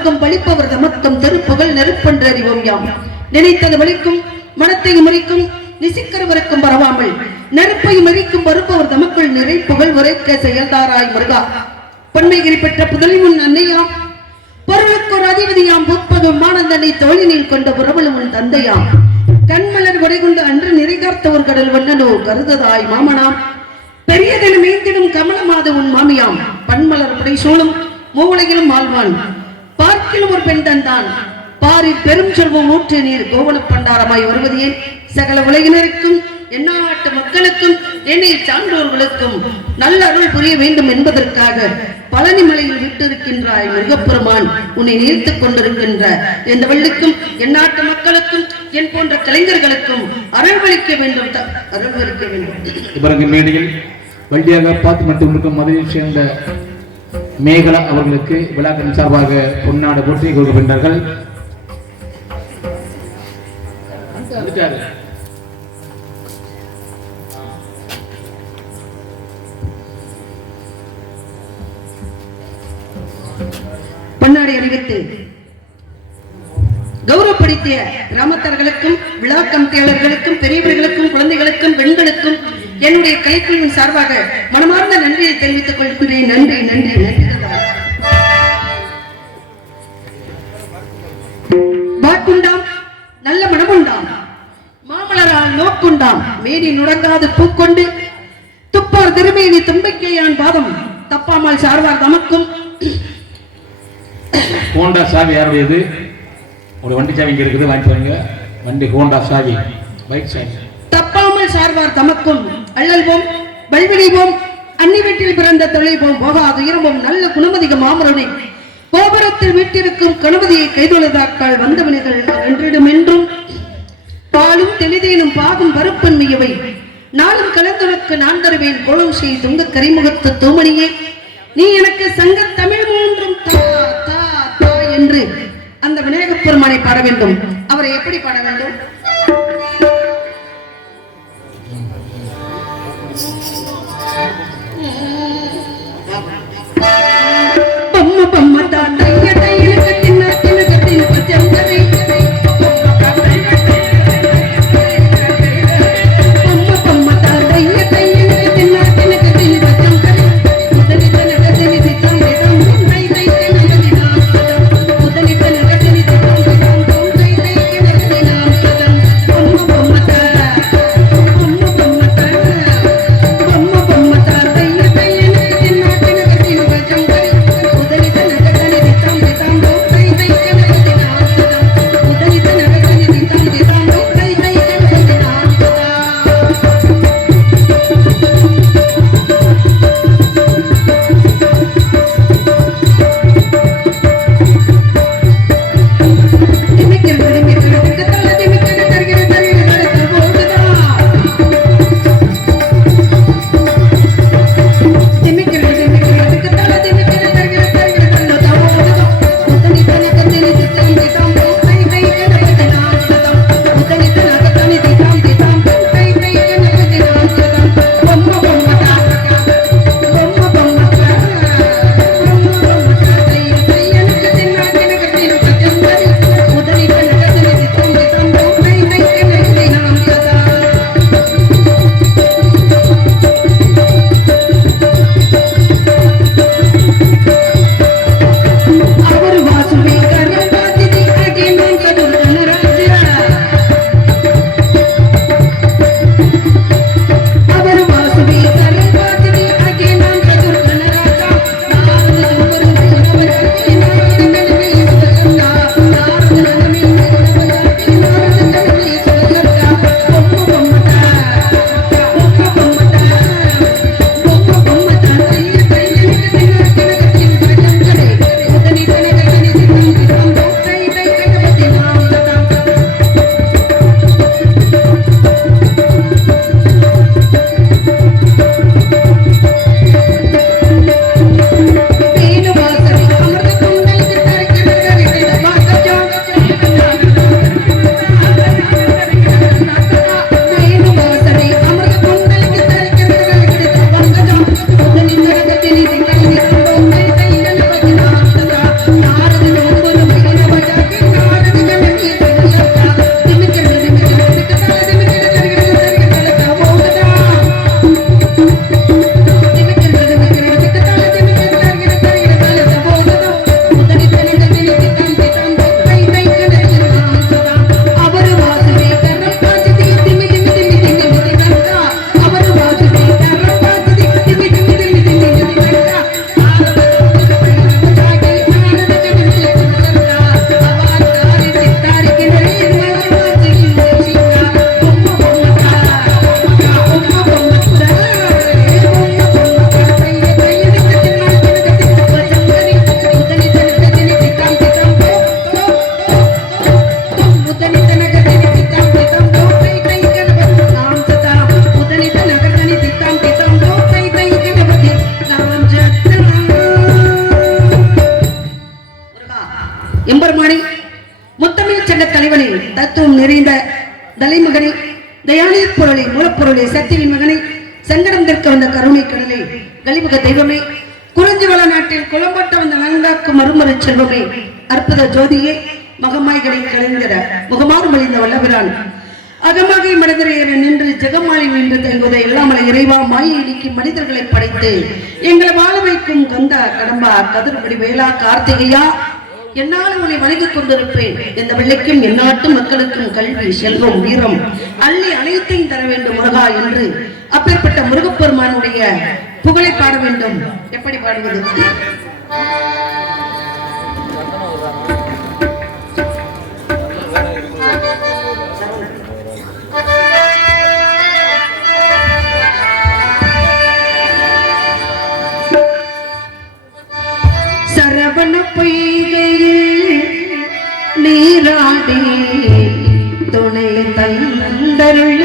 தமக்கும் பழிப்பவர் தமக்கும் திருப்புகள் நெருப்பென்று அறிவோம் யாம். நினைத்தது வலிக்கும் மனத்தை முறிக்கும் நிசிக்கிறவருக்கும் பரவாமல் நெருப்பை மறிக்கும் வருப்பவர் தமக்குள் நிறைப்புகள் உரைக்க செயல்தாராய் முருகா. பன்மைகிரி பெற்ற புதலிமுன் அன்னையாம் பொருளுக்கு ஒரு அதிபதியாம் புத்பகம் மானந்தனை தோழினில் கொண்ட புறவலும் உன் தந்தையாம். கண்மலர் உரை கொண்டு அன்று நிறைகார்த்த ஒரு கடல் வண்ணனோ கருததாய் மாமனாம். பெரியதென மேய்ந்திடும் கமலமாத உன் மாமியாம். பன்மலர் புடை சூழும் மூளையிலும் வாழ்வான் பார்க்கிலும் ஒரு பெண் தந்தான். பாரில் பெரும் செல்வம் ஊற்று நீர் கோவண பண்டாரமாய் வருவதே சகல உலகினருக்கும் எந்நாட்டு மக்களுக்கும் என்னை சான்றோர்களுக்கும் நல்ல அருள் புரிய வேண்டும் என்பதற்காக பழனி மலையில் விட்டிருக்கின்றாய் முருகப்பெருமான். உன்னை நீர்த்துக் கொண்டிருக்கின்ற இந்த வள்ளிக்கும் எந்நாட்டு மக்களுக்கும் என் போன்ற கலைஞர்களுக்கும் அருள்வளிக்க வேண்டும், அருள்வளிக்க வேண்டும். மேடையில் வண்டியாக பார்த்து மட்டும் மதுரையை சேர்ந்த மேகலா அவர்களுக்கு விழாக்களின் சார்பாக பொன்னாடு போற்றி கொடுக்கின்றார்கள். பொன்னாடி அறிவித்து கௌரவப்படுத்திய கிராமத்தார்களுக்கும் விழா கமிட்டியாளர்களுக்கும் பெரியவர்களுக்கும் குழந்தைகளுக்கும் பெண்களுக்கும் என்னுடைய கலைக்குழுவின் சார்பாக மனமார்ந்த நன்றியை தெரிவித்துக் கொள்கிறேன். நன்றி நன்றி நன்றி. வாக்குண்டாம் நல்ல மனமுண்டாம் மாமலரால் நோக்குண்டாம் மேனி நுடங்காது பூக்கொண்டு துப்பார் திருமேனி தும்பிக்கையான் பாதம் தப்பாமல் சார்வார் தமக்கும். ஹோண்டா சாவி யாருடையது? ஒரு வண்டி சாவி இங்க இருக்குது, வாங்கிப்பாங்க. வண்டி ஹோண்டா சாவி, பைக் சாவி. தப்பாமல் சார்வார் தமக்கும் அள்ளல்வோம் பல்விழிவோம் அன்னி வீட்டில் பிறந்த தொலைவோம் போகாது இரவும் நல்ல குணமதிக மாமரனை கோபுரத்தில் வீட்டிற்கும் கணபதியை கைதொழுதாக்கள் வந்தவனிகள் என்றிடும் என்றும் பாலும் தெளிதேனும் பாகும் பருப்பன்மையவை நாளும் கலந்துனக்கு நான் தருவேன் கோலம் செய் துங்க கரிமுகத்து தூமணியே நீ எனக்கு சங்க தமிழ் மூன்றும் என்று அந்த விநாயகப் பெருமானை பாட வேண்டும். அவரை எப்படி பாட வேண்டும்? எம்பெருமானே, முத்தமிழ் சங்க தலைவனே, தத்துவம் நிறைந்த தலைமகனே, தயானீர் பொருளை, மூலப்பொருளை, சக்தியின் மகனே, சங்கடம் தீர்க்க வந்த கருணை கடலே, கலிமுக தெய்வமே, குறிஞ்சிவள நாட்டில் குளம்பட்ட வந்த நங்காக்கும் மறுமறை செல்வமே, அற்புத ஜோதியே, மகமாய்களை கலைந்திட முகமாறு மலிந்த வல்லபிரான், அகமகை மனிதரையர நின்று ஜெகமாலை நின்று தங்குவதை எல்லாமலை இறைவா, மாயை நீக்கி மனிதர்களை படைத்து எங்களை வாழ வைக்கும் கந்தா, கடம்பா, கதிர்படி, வேளா, கார்த்திகையா, என்னால் உன்னை வணங்கிக் கொண்டிருப்பேன். இந்த வெள்ளைக்கும் எந்நாட்டு மக்களுக்கும் கல்வி, செல்வம், வீரம் அள்ளி அனைத்தையும் தர வேண்டும் முருகா என்று அப்பேற்பட்ட முருகப்பெருமானுடைய புகழை பாட வேண்டும். எப்படி பாடுவது? சரவண பொய்கையில் நீராடி துணை தந்தருள்